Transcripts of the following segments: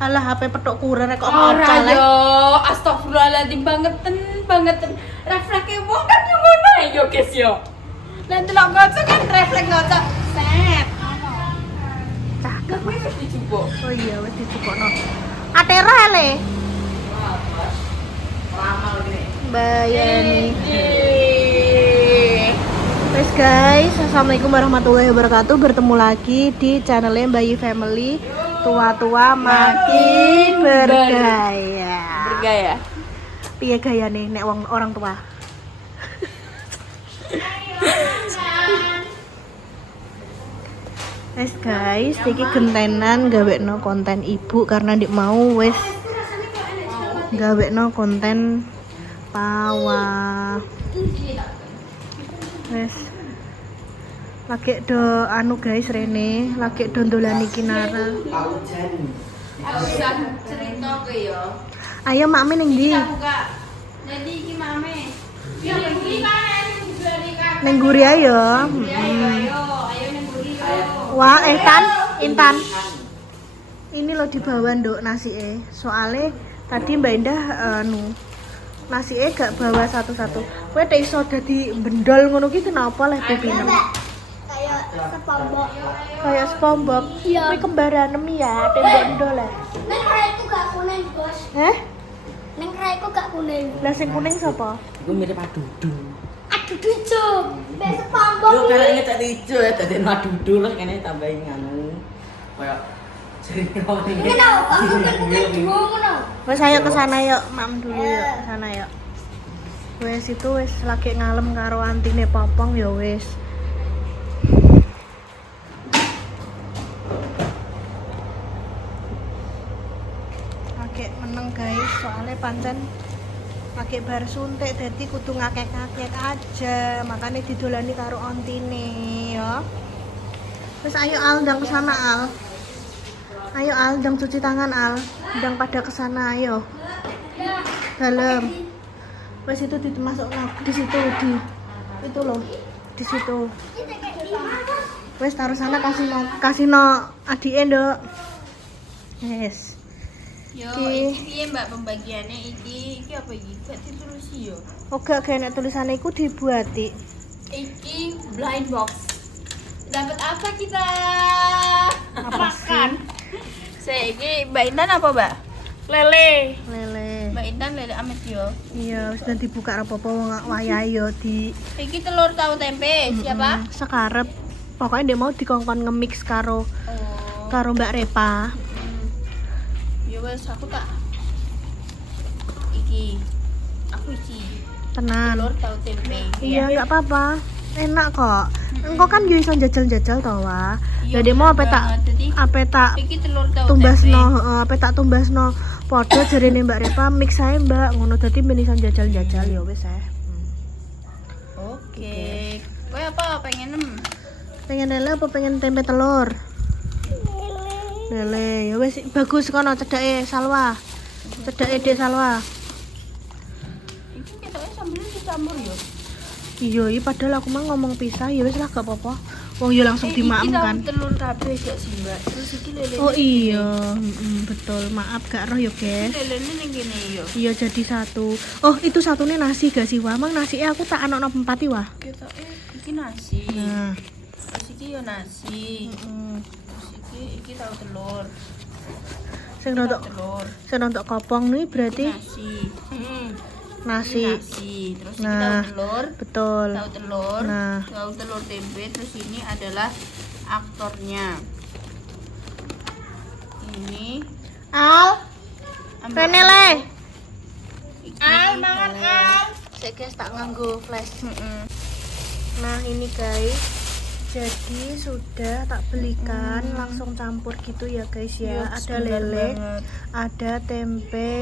Alah HP petok kurer kok Ora kacal. yo, astagfirullahaladzim bangeten. Refleks wong kan yo ngono yo guys yo. Lah delok kaca kan refleks kaca. Set. Cakep. Kuwi wis dijupuk. Oh iya wis dicukupno. Atera le. Ramal gini. Bayani. Guys guys, assalamualaikum warahmatullahi wabarakatuh. Bertemu lagi di channelnya Bayi Family. Tua-tua makin bergaya. Bergaya. Piye gayane nek wong orang tua? Guys, iki gentenan gawekno konten ibu karena ndik mau wis gawekno konten pawa. Wes lagi do anu guys Rene, lagi do ndolani Kinara. Aku bisa cerita ke yo. Ayo makme ning ndi? Kita buka. Jadi iki mame. Yo iki kan dari kan. Ning guri ayo. Ayo ning guri yo. Wah, Intan. Ini lo dibawa nduk nasi soalnya tadi Mbak Indah nasi gak bawa satu-satu. Kowe tek iso dadi bendol ngono ki kenapa leh pipinem? Kayak SpongeBob. Kayak SpongeBob. Iya. Kowe kembaranem ya, tembok ndol lah. Neng raiku gak kuning, Bos. Heh? Neng raiku gak kuning. Lah sing kuning sapa? Iku mirip adudu. Aduh, ducu. Kayak SpongeBob. Yo karek ngecat ijo ya dadi adudu terus kene tambahin anu. Kayak cerita ini. Ini tau, kok kuning dua ngono. Wes ayo ke sana yuk, mam dulu yuk, ke sana yuk. Wes itu wes lagi ngalem karo antine Popong ya wes. Lagi meneng guys, soalnya pancen lagi bar suntik dadi kudu ngakek-ngakek aja, makanya didolani karo ontine ya. Terus ayo Al ndang kesana Al. Ayo Al, ndang cuci tangan Al. Ndang pada kesana ayo. Dalam. Wes itu dimasuk di situ di itu loh. Di situ. Wes taruh sana kasih no adike, Nduk. Yes. Yo, Oke. iki piye Mbak pembagiannya iki apa iki? Gak diturusi yo. Oke, kayak tulisannya iku dibuati. Iki blind box. Dapat apa kita? Apa Makan. Ini Mbak Intan apa, Mbak? Lele. Lele. Mbak Intan lele amit yo. Iya, wis dan dibuka apa-apa wong wayahe yo di Iki telur tahu tempe. Siapa? sekarep. Pokoknya dia mau dikongkon nge-mix karo Oh. Mbak Repa. Ya wes aku tak. Iki. Aku iki. Tenan. Telur tahu tempe. Iya, nggak apa-apa. Enak kok. Engko kan yo iso jajal-jajal to, Wah. Iya, Jadi mau bener banget. Jadi, apa tak Iki telur tahu tumbasno, tempe. heeh, apa tak tumbasno padha jarene Mbak Repa mix ae, Mbak. Ngono dadi ben iso jajal-jajal ya wis Oke. Kowe apa pengen Pengen lele apa pengen tempe telur? Lele, ya wis bagus kono cedake Salwa. Cedake Dek Salwa. Iki ketoknya sambelnya dicampur yo. Iya, padahal aku mah ngomong pisah ya wis lah gak apa-apa. Wong ya langsung dimaem kan. Iki telur kabeh gak sih, Mbak? Terus iki lele. Oh iya, betul. Maaf gak roh ya, guys. Lelene ning kene yo. Iya jadi satu. Oh, itu satunya nasi gak sih, Wah? Mang nasi aku tak anokno empati, Wah. Ketoke iki nasi. Nah, Terus iki yo nasi. Terus iki tahu telur. sing Tahu rontok telur. kopong nih berarti Nasi. nasi. Ini nasi. Terus ini Nah, tahu telur. betul. Tahu telur. Nah. Tahu telur tempe. Terus ini adalah aktornya. Ini Al, ambil Rene le. iki. Al, mangan Al. Saya guys tak nganggo flash. Nah, ini guys. Jadi sudah tak belikan langsung campur gitu ya guys ya. Iya, Ada bener lele, banget. ada tempe,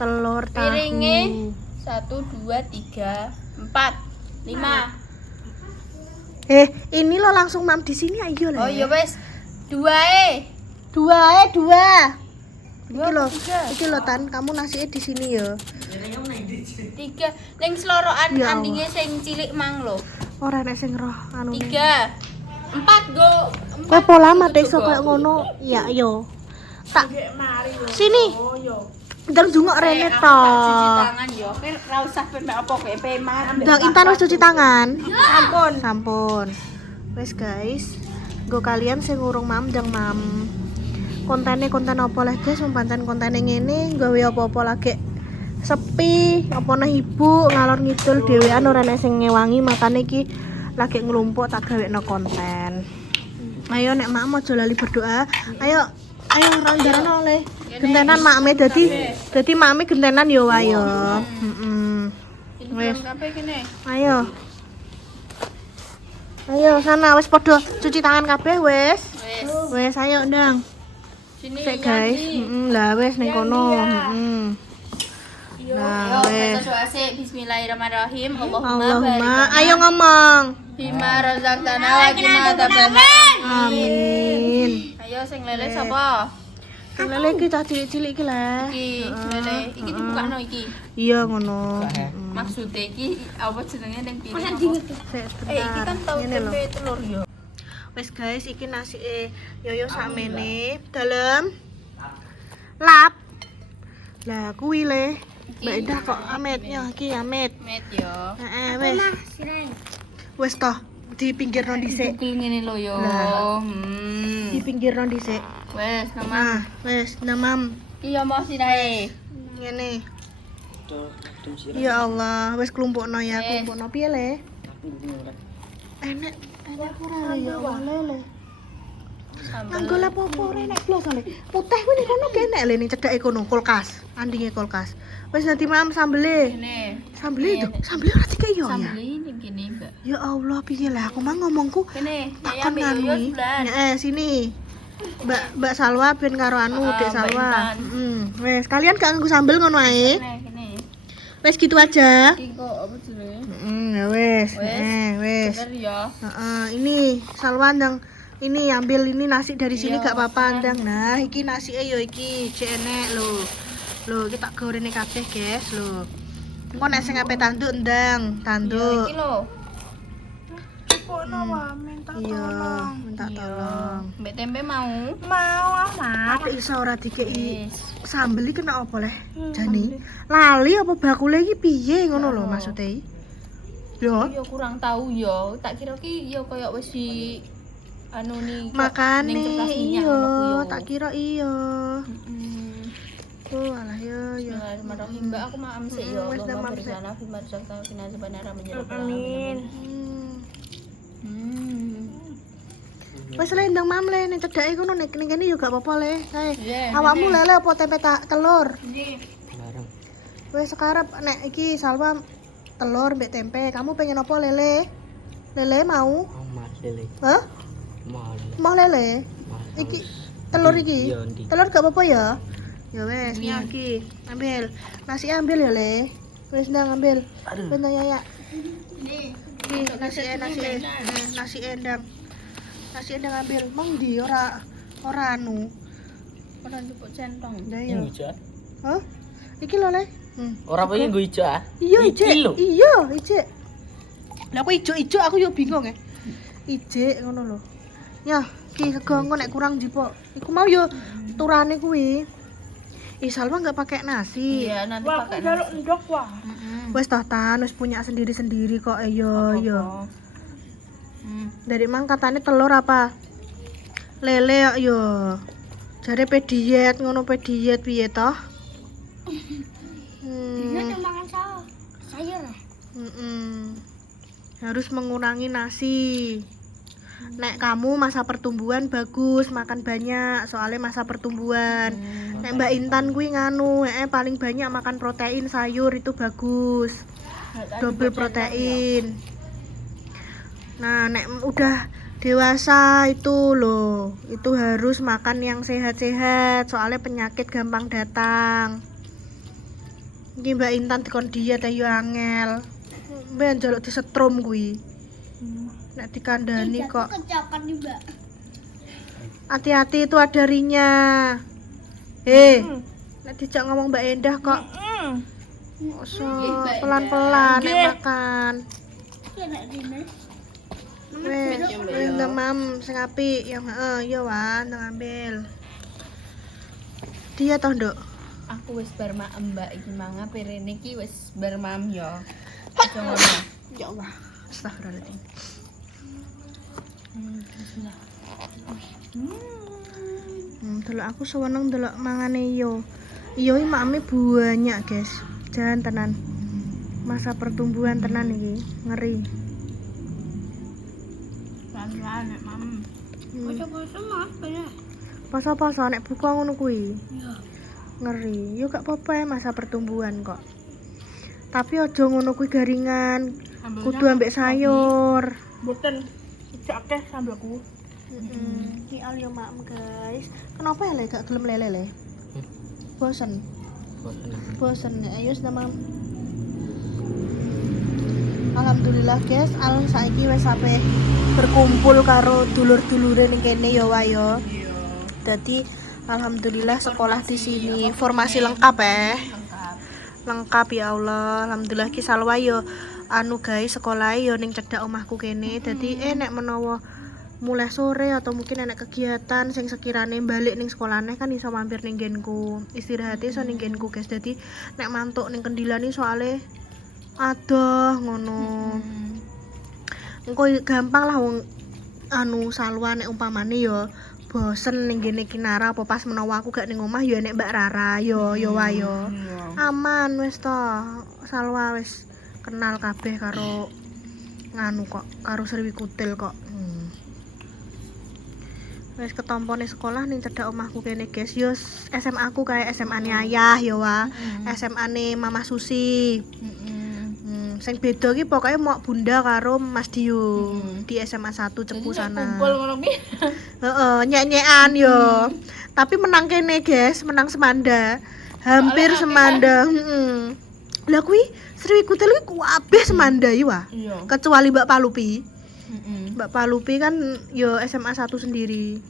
telur, tahu. Piringnya 1, 2, 3, 4, 5. Ini lo langsung mam di sini ayo lah. Oh iya wes. 2 Dua. Dua Iki apa lo Tan, kamu nasinya di sini ya. 3. Ning selorokan Ya Allah. andinge sing cilik mang lho. Ora nek sing roh anu. 3. 4 go. Kowe pola mate iso koyo ngono. Ya yo. Tak Mari yo. sini. Oh yo. Ndang jungok rene Aku to. tak cuci tangan yo. Kowe ra usah pemek apa kowe pemak. Ndang Intan wis cuci tangan. Sampun. Sampun. Wes guys, nggo kalian sing urung mam ndang mam. Konten apa lah guys, pancen kontene ngene, gawe apa-apa lagi sepi, apa nah ibu ngalor ngidul dhewean ora nek sing ngewangi, makane iki lagi nglumpuk tak gawekno konten. Ayo nek mak aja lali berdoa. Ayo orang jaran oleh gentenan makme dadi makme gentenan yo wae yo. Wes. Ayo. Ayo sana wes podo cuci tangan kabeh wes. Wes ayo ndang. Sini Sik guys. Lah wes ning kono. Nah, wes. Doa sih. Bismillahirrahmanirrahim. Allahumma ayo ngomong. Bima razaqtana wa qina adzabannar. Amin. Ayo sing lele sapa? Sing lele iki cah cilik-cilik iki lah. Iki lele. Iki dibukakno iki. Iya ngono. Maksudnya iki apa jenenge ning piring? Sik Iki kan tau Ngene lho. tempe telur yo. Wes guys, iki nasi yoyo sakmene dalem lap. Lah kuwi le. Mbak Indah kok Amit ya iki Amit. Met yo. Heeh wes. Sirai. Wes toh di pinggirno dhisik. Bukul ngene lho yo. Lah. Di pinggirno dhisik. Wes, nama. Nah, wes namam Iya mau sirahe. ngene. Ya Allah, wes klumpukno ya, Wes. klumpukno piye le? Enak ora ya Allah lele. Nganggo lapo-lapo ora enak blas le. Putih kuwi ning kono kenek le ning cedhake kono kulkas, andinge kulkas. Wes nanti mam sambele. Ngene. Sambele itu, sambele ora dikek yo ya. Sambel ning kene, Mbak. Ya Allah, piye lah aku mah ngomongku Kene, takon ya nganu yo iki. sebelah. Sini. Mbak Salwa ben karo anu Ah, Dek Mbak Salwa. Intan. Wes kalian gak nganggo sambel ngono ae. Kene. Wes gitu aja. Iki kok apa jenenge? Ya wes. Wes. Wes. Bener ya. Ini Salwa ndang ini ambil ini nasi dari sini Iya, gak apa-apa ndang. Nah, iki nasi yo iki cek enek lho. Lho, iki tak gorene kabeh, guys, lho. Engko nek sing ape tanduk ndang, Iya, tanduk. iki lho. Iya, minta tolong. Mbak tempe mau? Apa iso ora dikeki Wis. sambel iki kena apa leh? Jani. Lali apa bakule iki piye ngono lho maksude iki? Yo, Yo kurang tahu yo. Tak kira ki yo koyo wis di anu ning makane ning kertas minyak iya, ngono ku yo. tak kira iya. Mm. Oh, alah yo yo. Bismillahirrahmanirrahim. Mbak aku maaf sih yo. Wis, Allahumma maaf, bersana fi marzaqtana fi nazbanara menjalab. Amin. Hmm. Wes le ndang mam le ning cedhake kono ning kene yo gak apa-apa le. Kae. Iya, Awakmu lele apa tempe telur? Nggih. Bareng. Wes sekarang nek iki Salwa telur mbek tempe. Kamu pengen apa lele? Lele mau? Mas lele. Hah? Mal. Mau lele? Iki telur iki. Iya, ndi. Telur gak apa-apa ya? Ya wes, iki. Ambil. Nasi ambil ya, Le. Wes ndang ambil. Bentar ya. Ini. Iki nasi endang. Nasi endang ambil. Mang di ora anu. Ora njupuk centong. Lah Ini ya. ijo. Hah? Iki lho, Le. Ora apa iki nggo ijo ah? Iya, Iki ijek. lho. Iya, ijek. Lah kok ijo-ijo aku yo bingung ya. Ijek ngono lho. Ya, ki sego engko nek kurang jipok. Iku mau yo turane kuwi. Salwa enggak pakai nasi. Iya, nanti pakai jaluk ndok wah. Wes toh tan wis punya sendiri-sendiri kok. Yo. Dari mang katanya telur apa? Lele kok yo. Jare pe diet ngono pe diet piye toh? Dia udah makan sayur. Harus mengurangi nasi. Nek kamu masa pertumbuhan bagus makan banyak, soalnya masa pertumbuhan. Nek Mbak Intan kuwi nganu, paling banyak makan protein sayur itu bagus. Double protein. Nah, nek udah dewasa itu loh, itu harus makan yang sehat-sehat, soalnya penyakit gampang datang. Iki Mbak Intan dikon diet ayo angel. Ben jaluk disetrum kuwi. Nek dikandani kok. Kecakan nih, Mbak. Hati-hati itu ada rinya. Nek dijak ngomong Mbak Endah kok. So, pelan-pelan nek makan. Wes, ndang mam sing apik yang ya wan ndang ambil. dia toh, Nduk. Aku wis bar maem mbak iki manga pirene iki wis bar maem ya. Aja ngono. Ya Allah. Astagfirullahaladzim. Bismillah. Delok aku seneng delok mangane yo. Yo iki makame banyak, guys. Jangan tenan. Masa pertumbuhan tenan iki, ngeri. Pelan-pelan nek mam. Basa-basa mas banyak. Poso-poso nek buka ngono kuwi. Iya. Ngeri. Yo gak apa-apa masa pertumbuhan kok. Tapi aja ngono kuwi garingan. Kudu ambek sayur. Boten. Cak akeh sambelku. Iki al yo maem, guys. Kenapa ya le gak gelem lele le? Bosen. Bosen ya ayo sama. Alhamdulillah guys, al saiki wis sampe berkumpul karo dulur-dulure ning kene ya wae yo. Dadi alhamdulillah sekolah di sini formasi lengkap lengkap ya Allah. Alhamdulillah ki salwa yo anu guys sekolah yo ning cedhak omahku kene. Dadi nek menawa mulai sore atau mungkin enak kegiatan sing sekirane balik ning sekolahane kan iso mampir ning nggenku. Istirahat iso ning nggenku guys. Dadi nek mantuk ning Kendilan iki soalé adoh ngono. Engko gampang lah wong anu salwa nek umpamane yo bosen ning ngene Kinara apa pas menawa aku gak ning omah yo nek Mbak Rara yo wae yo. Aman wis to. Salwa wis kenal kabeh karo nganu kok, karo Sriwikutil kok. Wis ketompone sekolah ning cedhak omahku kene guys. Yo SMA aku kayak SMA-ne Ayah yo wa. SMA-ne Mama Susi. Sing beda ki pokoknya mau Bunda karo Mas Dio di SMA 1 Cepu sana. Kumpul ngono ki. Heeh, nyek-nyekan yo. Tapi menang kene, guys, menang Semanda. Hampir Semanda, Lah kuwi Sriwikutil kuwi kabeh Semanda iki wah. Iya. Kecuali Mbak Palupi. Mbak Palupi kan yo SMA 1 sendiri.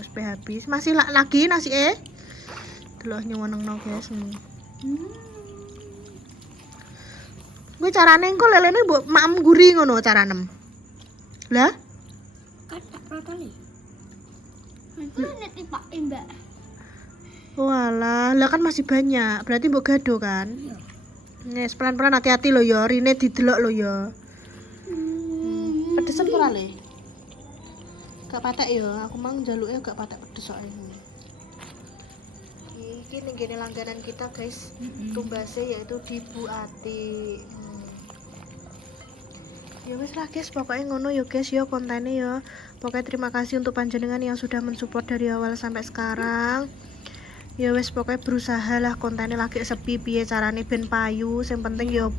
Wis habis. Masih lagi nasi delok nyuwenengno, guys. Gue carane engko lelene mbok maem guri ngono caranem. Lah? Kan tak protoli. Itu nek tipake mbak. Walah, lah kan masih banyak. Berarti mbok gado kan? Iya. Nes pelan-pelan hati-hati lo ya, rine didelok lo ya. Pedesen ora le? Gak patek ya, aku mang njaluke gak patek pedes kok. Iki ning kene langganan kita, guys. Tumbase yaitu di Bu Ati. Ya wis lah guys, pokoknya ngono ya guys ya kontennya ya. Pokoknya terima kasih untuk panjenengan yang sudah mensupport dari awal sampai sekarang. Ya wis pokoknya berusaha lah kontennya lagi sepi piye carane ben payu. Yang penting ya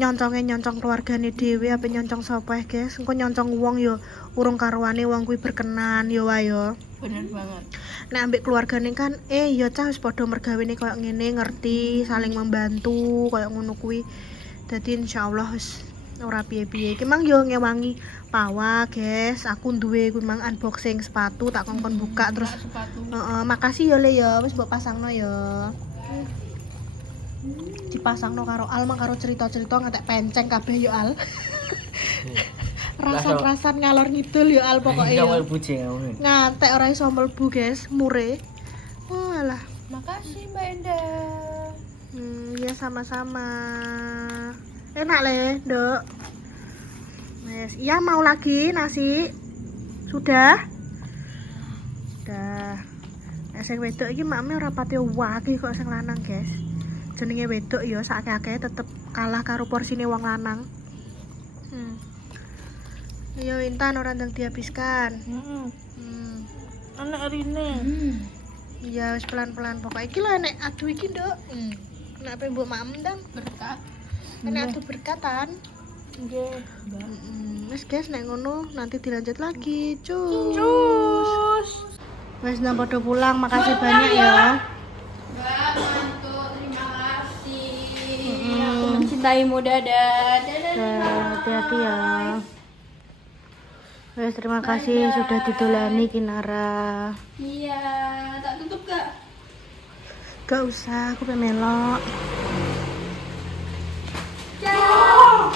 nyoncong keluargane dhewe apa nyoncong sapa guys. Engko nyoncong wong ya urung karuane wong kuwi berkenan ya wae ya. Bener banget. Nek ambek keluargane kan ya cah wis padha mergawene koyo ngene ngerti, saling membantu koyo ngono kuwi. Dadi insyaallah wis ora piye-piye. Iki mang yo ngewangi pawa, guys. Aku duwe kuwi mang unboxing sepatu tak kongkon buka terus. Makasih yo Le ya, wis mbok pasangno yo. Dipasangno karo Al mang karo cerita-cerita ngantek penceng kabeh yo Al. Rasan-rasan ngalor ngidul yo Al pokoke yo. Ngantek ora iso mlebu, guys, mure. Walah, Makasih Mbak Endah. ya sama-sama. Enak le, Dok. Yes, iya mau lagi nasi? Sudah? Sudah. Nek sing wedok iki makme ora pati wage kok sing lanang, guys. Jenenge wedok ya sakake tetep kalah karo porsine wong lanang. Yo Intan ora ndang dihabiskan. Anak rine. Iya wis pelan-pelan pokoknya iki lho nek aduh iki, Dok. Nek ape mbok maem ndang Berkah. nek aduh berkatan. Nggih, Wes guys, nek ngono nanti dilanjut lagi. Cus. Wes nang padha pulang, makasih banyak ya. Mbak, mantu, terima kasih. Aku mencintaimu, dadah. Hati-hati ya. Wes terima kasih sudah didolani Kinara. Iya, tak tutup gak? Gak usah, aku pengen melok. Dadah.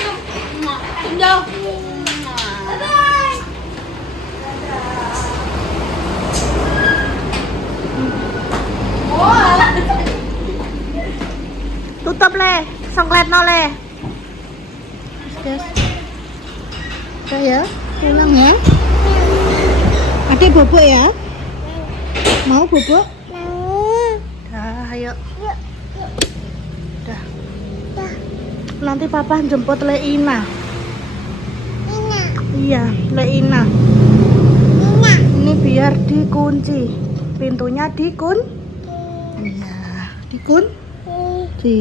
Yuk, jauh. Dadah. sengkletno le. Guys. Udah ya, pulang ya. Adik bobok ya? Mau bobok? Dah, ayo. Dah. Nanti papa jemput Leina. Iya, Leina. Ini biar dikunci. Pintunya Iya, dikunci.